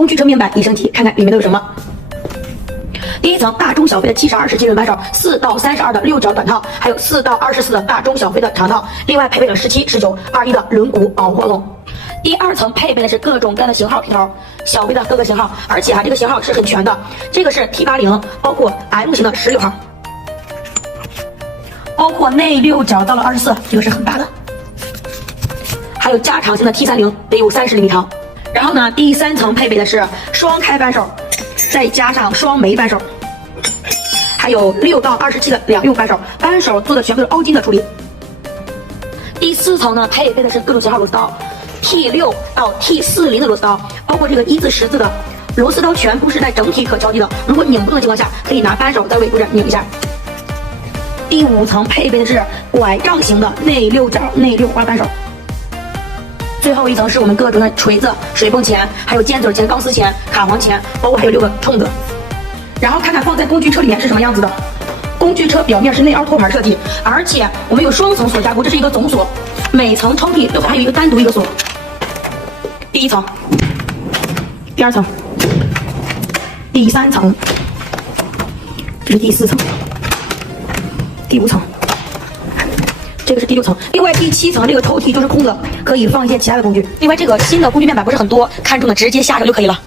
工具车面板引申体，看看里面都有什么。第一层大中小飞的72式金轮扳手，4到32的6角短套，还有4到24的大中小飞的长套，另外配备了17、19、21的轮毂保护笼。第二层配备的是各种各样的型号皮头，小飞的各个型号，而且这个型号是很全的。这个是 T80，包括 M 型的16号，包括内6角到了24，这个是很大的。还有加长型的 T30，得有30厘米长。然后呢，第三层配备的是双开扳手，再加上双枚扳手，还有6到27的两用扳手，扳手做的全部是凹金的处理。第四层呢，配备的是各种型号螺丝刀。T6到 T40的螺丝刀，包括这个1字、10字的螺丝刀，全部是带整体可交替的。如果拧不动的情况下，可以拿扳手在尾部这拧一下。第五层配备的是拐杖型的内6角内6花扳手。最后一层是我们各种的锤子、水泵钳，还有尖嘴钳、钢丝钳、卡簧钳，包括还有6个冲子。然后看看放在工具车里面是什么样子的。工具车表面是内凹托盘设计，而且我们有双层锁加固，这是一个总锁，每层抽屉都还有一个单独一个锁。第一层，第二层，第三层，这是第四层，第五层，这个是第6层。另外第7层这个抽屉就是空的，可以放一些其他的工具。另外这个新的工具面板不是很多，看中的直接下手就可以了。